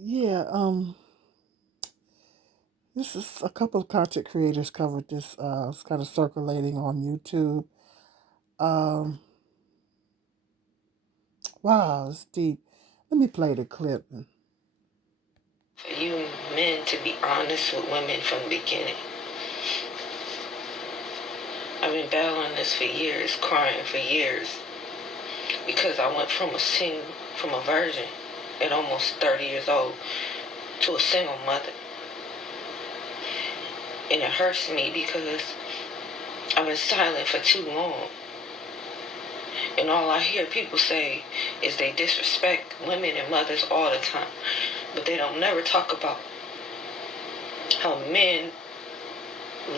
Yeah, this is a couple of content creators covered this. It's kind of circulating on YouTube. Um, wow, it's deep. Let me play the clip. For you men to be honest with women from the beginning. I've been battling this for years, crying for years, because I went from a virgin at almost 30 years old to a single mother. And it hurts me because I've been silent for too long. And all I hear people say is they disrespect women and mothers all the time. But they don't never talk about how men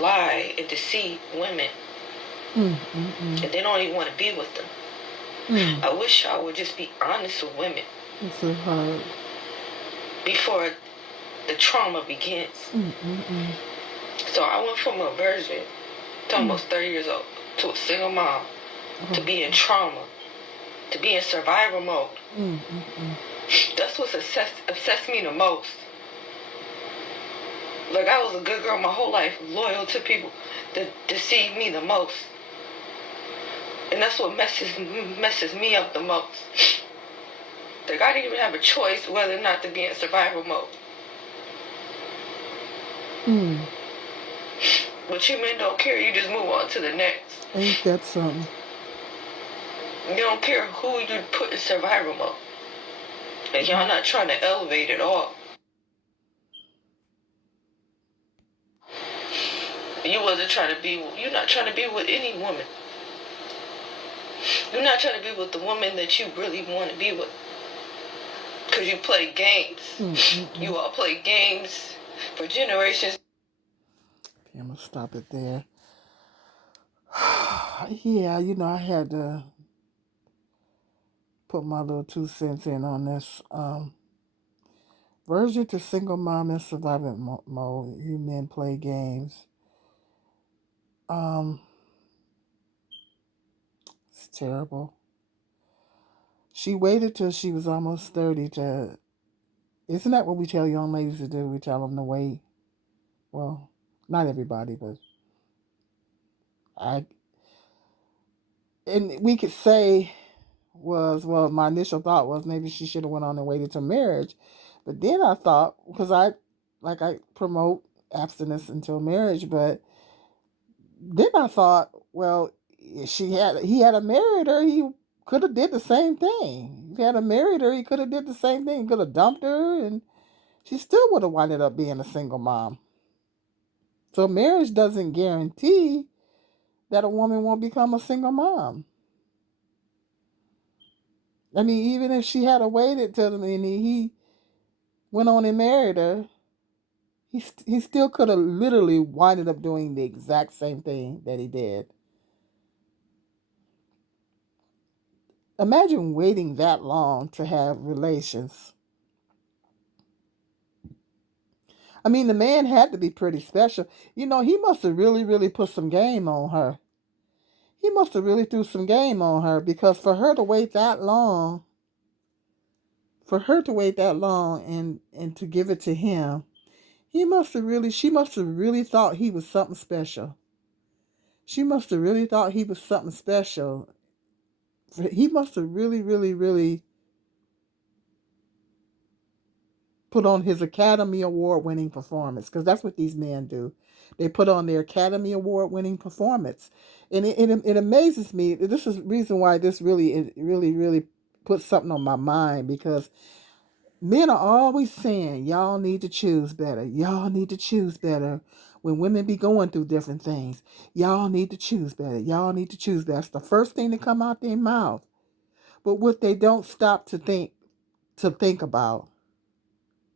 lie and deceive women. And they don't even want to be with them. I wish I would just be honest with women. It's so hard. Before the trauma begins. So I went from a virgin to almost 30 years old to a single mom to be in trauma, to be in survival mode. That's what's obsessed me the most. Like, I was a good girl my whole life, loyal to people that deceive me the most. And that's what messes me up the most. Like, I didn't even have a choice whether or not to be in survival mode. But you men don't care, you just move on to the next. Ain't that something? You don't care who you put in survival mode. And y'all not trying to elevate at all. You're not trying to be with any woman. You're not trying to be with the woman that you really want to be with. Because you play games. You all play games for generations. Okay, I'm going to stop it there. Yeah, I had to put my little 2 cents in on this. Virgin to single mom in survival mode. You men play games. It's terrible. She waited till she was almost 30 to. Isn't that what we tell young ladies to do? We tell them to wait. Well, not everybody, but I. And we could say my initial thought was maybe she should have went on and waited till marriage, but then I thought because I promote abstinence until marriage, but then I thought, well, if he had a married her, he could have did the same thing. If he had a married her, he could have did the same thing. He could have dumped her, and she still would have winded up being a single mom. So marriage doesn't guarantee that a woman won't become a single mom. I mean, even if she had waited till and he went on and married her, he still could have literally winded up doing the exact same thing that he did. Imagine waiting that long to have relations. I mean, the man had to be pretty special. He must have really, really put some game on her. He must have really threw some game on her because for her to wait that long and to give it to him, she must have really thought he was something special. She must have really thought he was something special. He must have really, really, really put on his Academy Award winning performance because that's what these men do. They put on their Academy Award winning performance. And it amazes me. This is the reason why this really puts something on my mind because men are always saying, y'all need to choose better. Y'all need to choose better. When women be going through different things, y'all need to choose better. Y'all need to choose better. That's the first thing to come out their mouth. But what they don't stop to think about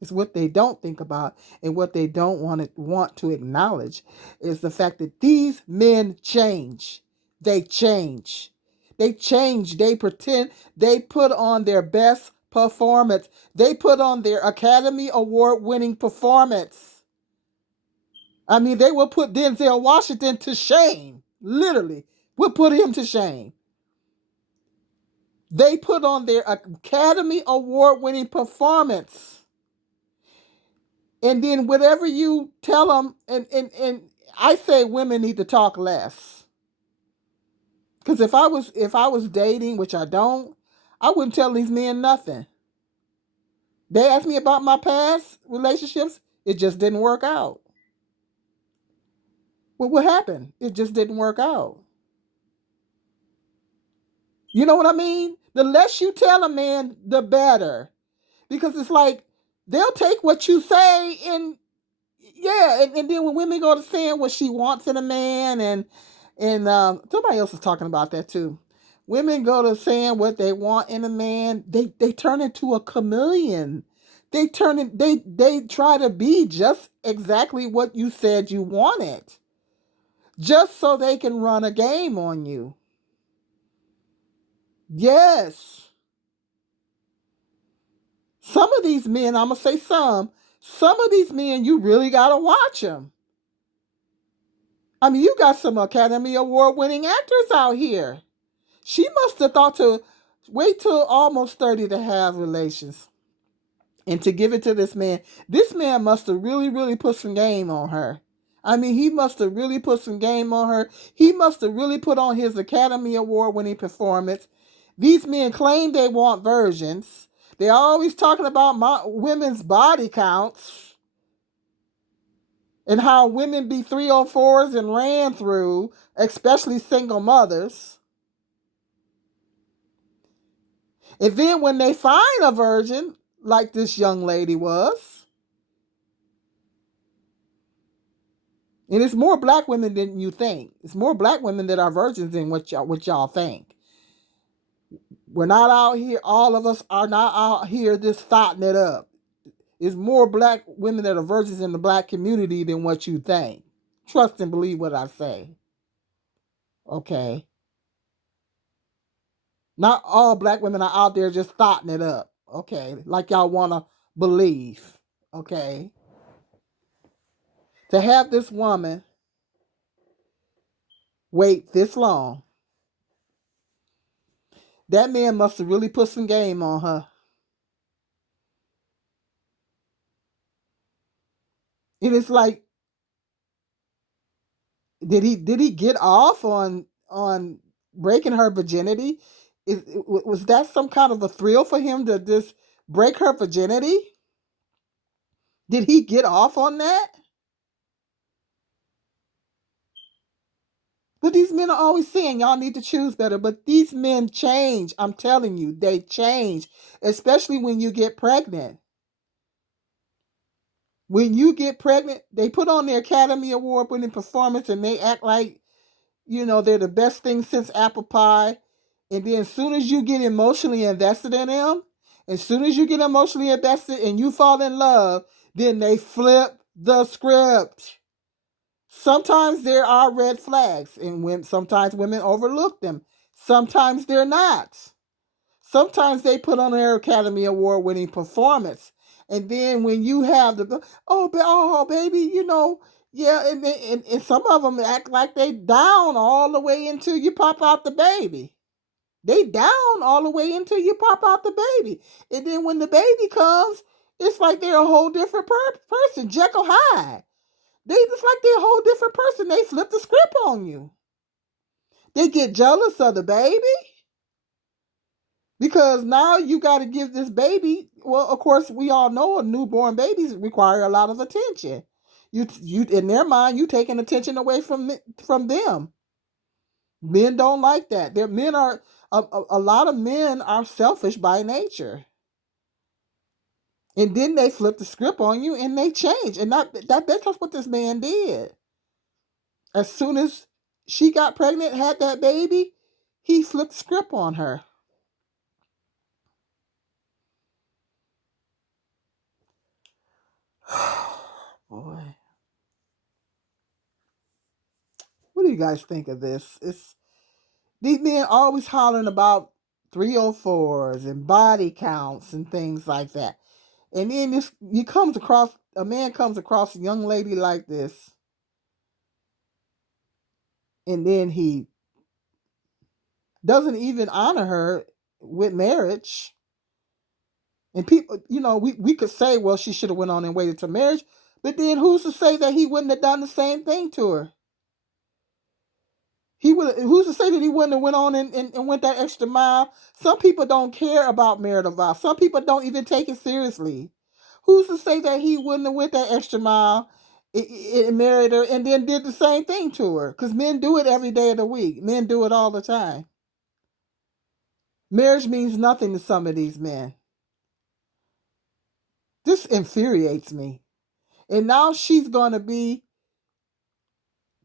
is what they don't think about and what they don't want to acknowledge is the fact that these men change. They change. They change. They pretend. They put on their best performance. They put on their Academy Award winning performance. I mean, they will put Denzel Washington to shame. Literally, will put him to shame. They put on their Academy Award winning performance. And then whatever you tell them, and I say women need to talk less. Because if I was dating, which I don't, I wouldn't tell these men nothing. They asked me about my past relationships. It just didn't work out. Well, what happened? It just didn't work out. You know what I mean? The less you tell a man, the better. Because it's like they'll take what you say and yeah, and then when women go to saying what she wants in a man, and somebody else is talking about that too. Women go to saying what they want in a man. They turn into a chameleon. They try to be just exactly what you said you wanted, just so they can run a game on you. Yes, some of these men, I'm gonna say some of these men, you really gotta watch them. I mean, you got some Academy Award winning actors out here. She must have thought to wait till almost 30 to have relations and to give it to this man. This man must have really, really put some game on her. I mean, he must have really put some game on her. He must have really put on his Academy Award winning performance. These men claim they want virgins. They're always talking about women's body counts and how women be 304s and ran through, especially single mothers. And then when they find a virgin, like this young lady was, and it's more black women than you think. It's more black women that are virgins than what y'all think. We're not out here. All of us are not out here just thotting it up. It's more black women that are virgins in the black community than what you think. Trust and believe what I say. Okay. Not all black women are out there just thotting it up. Okay. Like y'all want to believe. Okay. To have this woman wait this long, that man must have really put some game on her. And it's like, did he get off on breaking her virginity? Was that some kind of a thrill for him to just break her virginity? Did he get off on that? But these men are always saying y'all need to choose better. But these men change. I'm telling you, they change, especially when you get pregnant. When you get pregnant, they put on their Academy Award winning performance and they act like, they're the best thing since apple pie. And then as soon as you get emotionally invested in them, as soon as you get emotionally invested and you fall in love, then they flip the script. Sometimes there are red flags, and sometimes women overlook them. Sometimes they're not. Sometimes they put on their Academy Award winning performance. And then when you have oh baby, yeah, and some of them act like they down all the way until you pop out the baby. They down all the way until you pop out the baby. And then when the baby comes, it's like they're a whole different person, Jekyll Hyde. It's like they're a whole different person. They flip the script on you. They get jealous of the baby because now you got to give this baby. Well, of course, we all know newborn babies require a lot of attention. You in their mind, you taking attention away from them. Men don't like that. Their men are a lot of men are selfish by nature, and then they flip the script on you and they change. And that's what this man did. As soon as she got pregnant, had that baby, he flipped the script on her. Boy, what do you guys think of this? It's these men always hollering about 304s and body counts and things like that. And then a man comes across a young lady like this, and then he doesn't even honor her with marriage. And people, we could say, well, she should have went on and waited to marriage, but then who's to say that he wouldn't have done the same thing to her? Who's to say that he wouldn't have went on and went that extra mile? Some people don't care about marital vows. Some people don't even take it seriously. Who's to say that he wouldn't have went that extra mile and married her and then did the same thing to her? Because men do it every day of the week. Men do it all the time. Marriage means nothing to some of these men. This infuriates me. And now she's going to be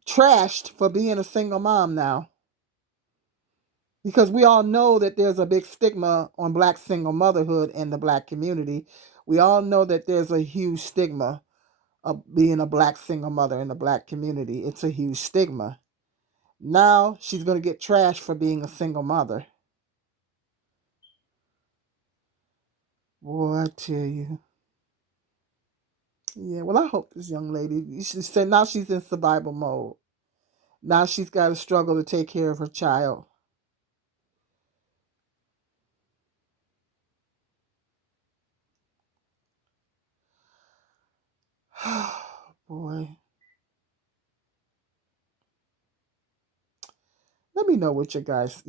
trashed for being a single mom now. Because we all know that there's a big stigma on black single motherhood in the black community. We all know that there's a huge stigma of being a black single mother in the black community. It's a huge stigma. Now she's going to get trashed for being a single mother. Boy, I tell you. Yeah, well, I hope this young lady, you should say now she's in survival mode. Now she's got to struggle to take care of her child. Boy. Let me know what your guys'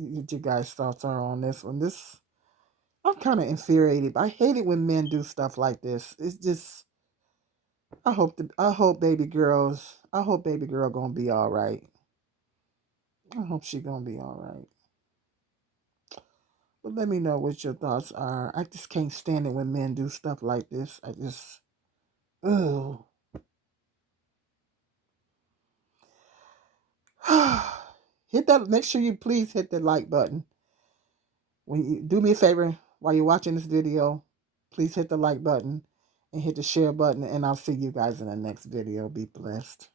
thoughts are on this one. I'm kind of infuriated. I hate it when men do stuff like this. It's just I hope baby girl gonna be all right. I hope she gonna be all right. But let me know what your thoughts are. I just can't stand it when men do stuff like this. I just ugh. Hit that. Make sure you please hit the like button. When you do me a favor while you're watching this video, please hit the like button and hit the share button. And I'll see you guys in the next video. Be blessed.